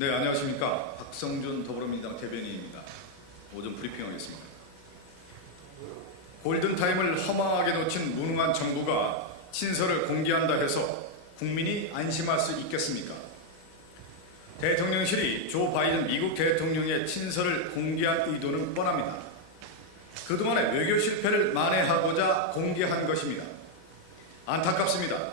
네, 안녕하십니까. 박성준 더불어민주당 대변인입니다. 오전 브리핑하겠습니다. 골든타임을 허망하게 놓친 무능한 정부가 친서를 공개한다 해서 국민이 안심할 수 있겠습니까? 대통령실이 조 바이든 미국 대통령의 친서를 공개한 의도는 뻔합니다. 그동안의 외교 실패를 만회하고자 공개한 것입니다. 안타깝습니다.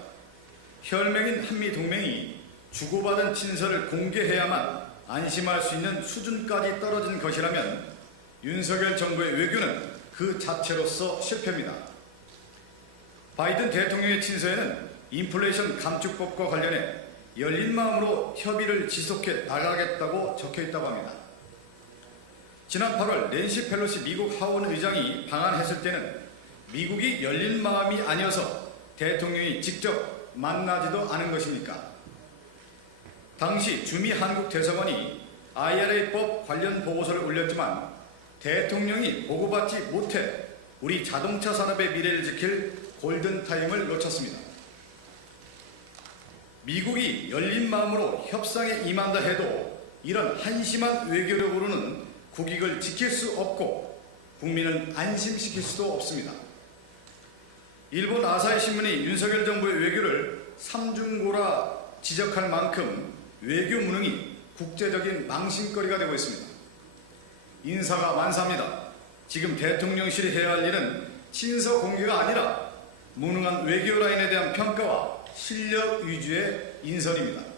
혈맹인 한미 동맹이 주고받은 친서를 공개해야만 안심할 수 있는 수준까지 떨어진 것이라면 윤석열 정부의 외교는 그 자체로서 실패입니다. 바이든 대통령의 친서에는 인플레이션 감축법과 관련해 열린 마음으로 협의를 지속해 나가겠다고 적혀 있다고 합니다. 지난 8월 낸시 펠로시 미국 하원 의장이 방한했을 때는 미국이 열린 마음이 아니어서 대통령이 직접 만나지도 않은 것입니까? 당시 주미 한국 대사관이 IRA법 관련 보고서를 올렸지만 대통령이 보고받지 못해 우리 자동차 산업의 미래를 지킬 골든타임을 놓쳤습니다. 미국이 열린 마음으로 협상에 임한다 해도 이런 한심한 외교력으로는 국익을 지킬 수 없고 국민을 안심시킬 수도 없습니다. 일본 아사히 신문이 윤석열 정부의 외교를 삼중고라 지적할 만큼 외교 무능이 국제적인 망신거리가 되고 있습니다. 인사가 만사입니다. 지금 대통령실이 해야 할 일은 친서 공개가 아니라 무능한 외교 라인에 대한 평가와 실력 위주의 인선입니다.